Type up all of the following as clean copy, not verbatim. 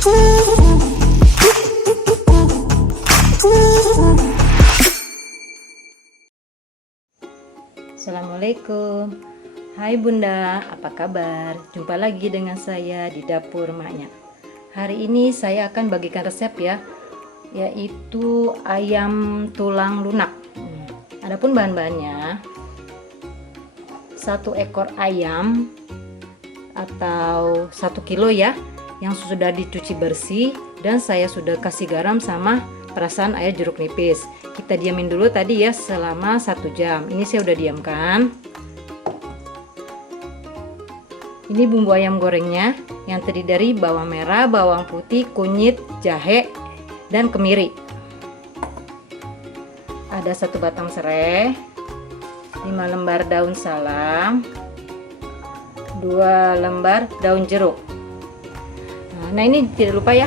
Assalamualaikum. Hai Bunda, apa kabar? Jumpa lagi dengan saya di dapur Maknya. Hari ini saya akan bagikan resep ya, yaitu ayam tulang lunak. Adapun bahan-bahannya, 1 ekor ayam atau 1 kilo ya, yang sudah dicuci bersih dan saya sudah kasih garam sama perasan air jeruk nipis. Kita diamin dulu tadi ya selama 1 jam. Ini saya udah diamkan. Ini bumbu ayam gorengnya yang terdiri dari bawang merah, bawang putih, kunyit, jahe, dan kemiri. Ada 1 batang serai, 5 lembar daun salam, 2 lembar daun jeruk. Nah ini tidak lupa ya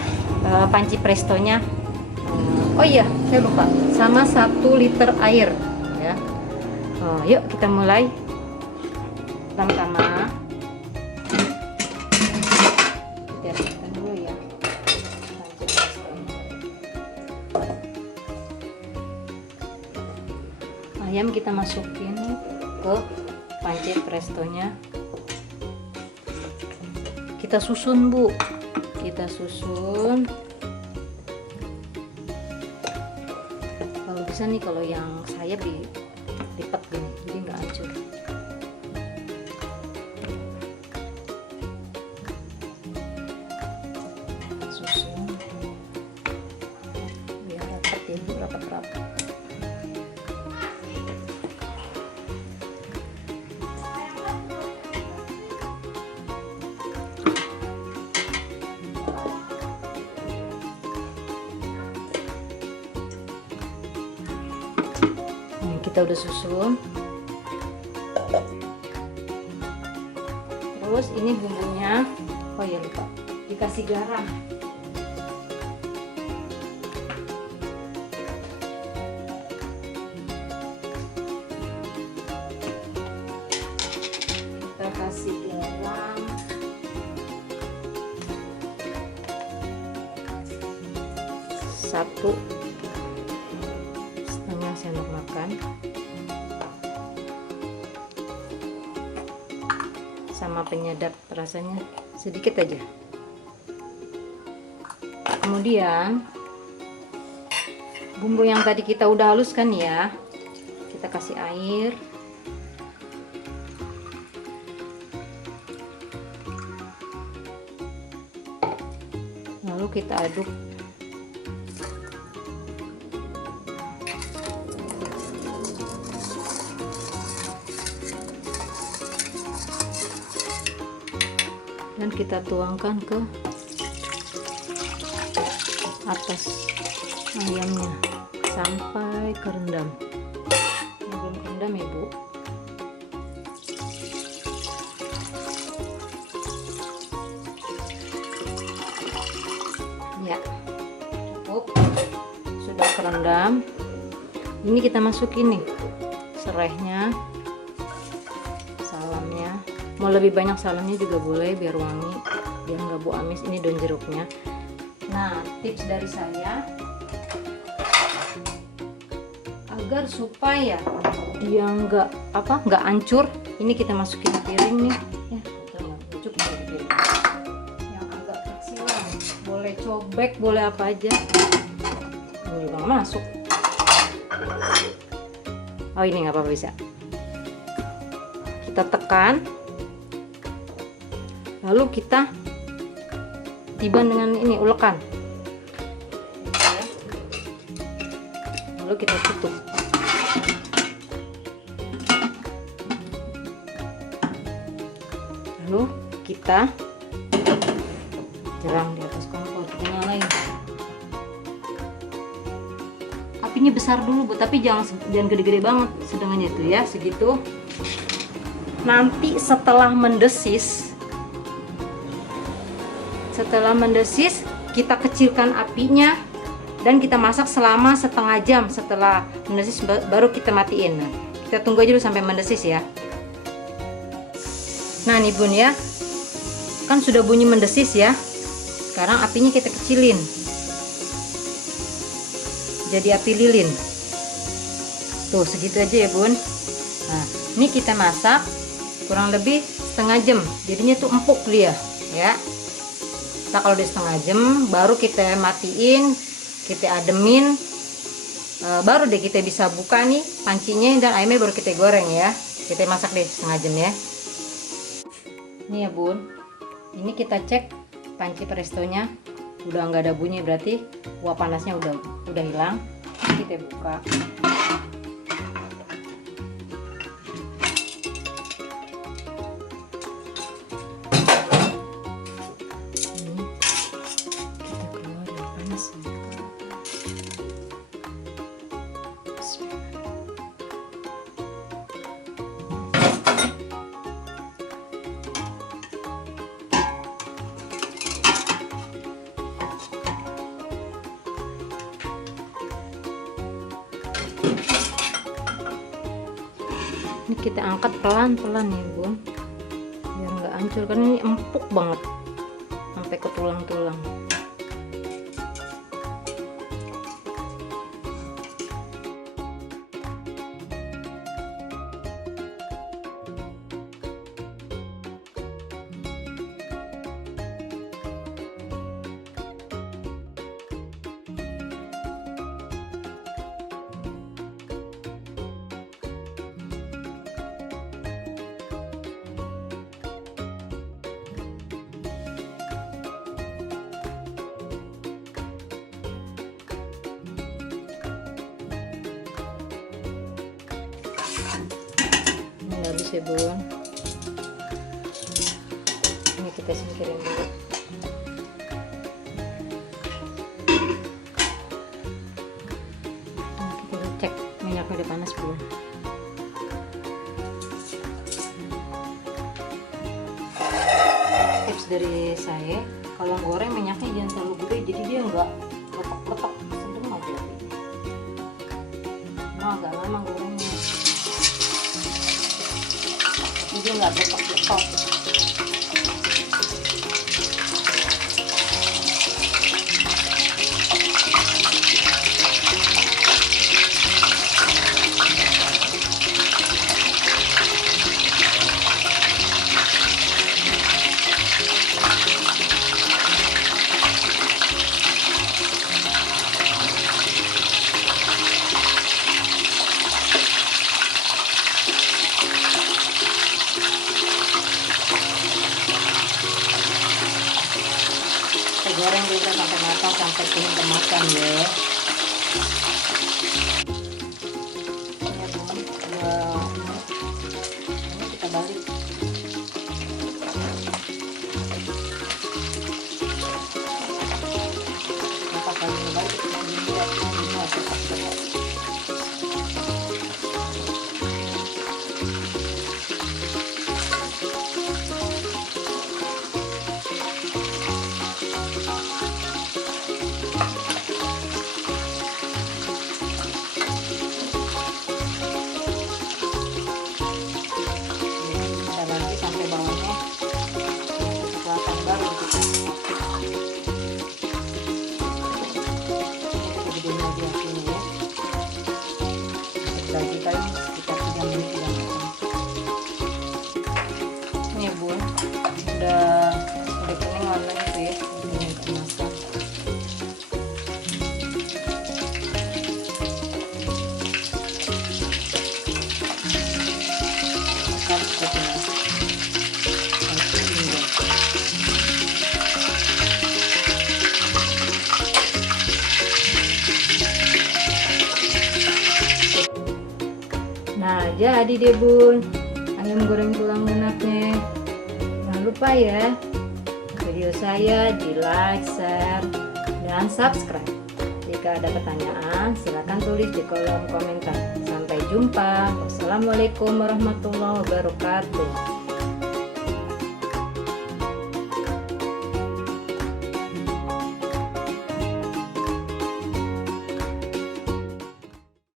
panci prestonya. Oh iya, saya lupa, sama 1 liter air ya. Yuk kita mulai. Pertama-tama kita siapkan dulu ya panci prestonya. Ayam kita masukin ke panci prestonya. Kita susun Bu, kita susun. Kalau bisa nih, kalau yang saya dilipat gini, jadi nggak hancur. Susun biar rapat ya, rapat-rapat. Kita udah susun. Terus ini bumbunya, oh ya lupa, dikasih garam. Kita kasih garam 1,5 sendok makan, sama penyedap rasanya sedikit aja. Kemudian bumbu yang tadi kita udah haluskan ya, kita kasih air. Lalu kita aduk. Dan kita tuangkan ke atas ayamnya sampai kerendam. Belum kerendam ya Bu. Ya cukup, sudah kerendam. Ini kita masukin nih serainya, salamnya. Mau lebih banyak salamnya juga boleh biar wangi, biar nggak bau amis. Ini daun jeruknya. Nah, tips dari saya agar supaya dia nggak hancur, ini kita masukin ke piring nih ya. Cukup di piring yang agak kecilan, boleh cobek, boleh apa aja. Ini juga nggak masuk. Oh ini nggak apa-apa, bisa. Kita tekan. Lalu kita tiban dengan ini ulekan, lalu kita tutup. Lalu kita jerang di atas kompor, kita nyalain. Apinya besar dulu Bu, tapi jangan gede-gede banget, sedang aja itu ya, segitu. Nanti setelah mendesis, kita kecilkan apinya dan kita masak selama setengah jam. Setelah mendesis baru kita matiin. Nah, kita tunggu aja dulu sampai mendesis ya. Nah nih Bun ya, kan sudah bunyi mendesis ya. Sekarang apinya kita kecilin, jadi api lilin. Tuh segitu aja ya bun. Nah ini kita masak kurang lebih setengah jam, jadinya tuh empuk dia ya. Nah kalau udah setengah jam baru kita matiin, kita ademin, baru deh kita bisa buka nih pancinya dan ayamnya baru kita goreng ya. Kita masak deh setengah jam ya. Ini ya bun, ini kita cek panci prestonya udah nggak ada bunyi, berarti uap panasnya udah hilang. Kita buka. Kita keluar dari panasnya. Ini kita angkat pelan-pelan ya bun, biar nggak hancur, karena ini empuk banget sampai ke tulang-tulang. Ini habis ya bun, ini kita singkirin dulu. Nah, kita cek minyaknya udah panas belum. Tips dari saya, kalau goreng minyaknya jangan terlalu gede, jadi dia nggak letak-letak, sedang aja. Nah agak lama gorengnya, dia nggak letak-letak. Goreng juga sampai matang, sampai kuning kemasan ya. Ini kita balik. Empat kali balik kita lihat ini tetap. Lagi kali sekitar 3 menit sudah matang. Ini ya bun, udah kuning warna itu ya, ini kemasan. Sekarang kita tinggal Nah jadi deh bun, ayam goreng tulang lunaknya. Jangan lupa ya, video saya di like, share, dan subscribe. Jika ada pertanyaan silahkan tulis di kolom komentar. Sampai jumpa. Wassalamualaikum warahmatullahi wabarakatuh.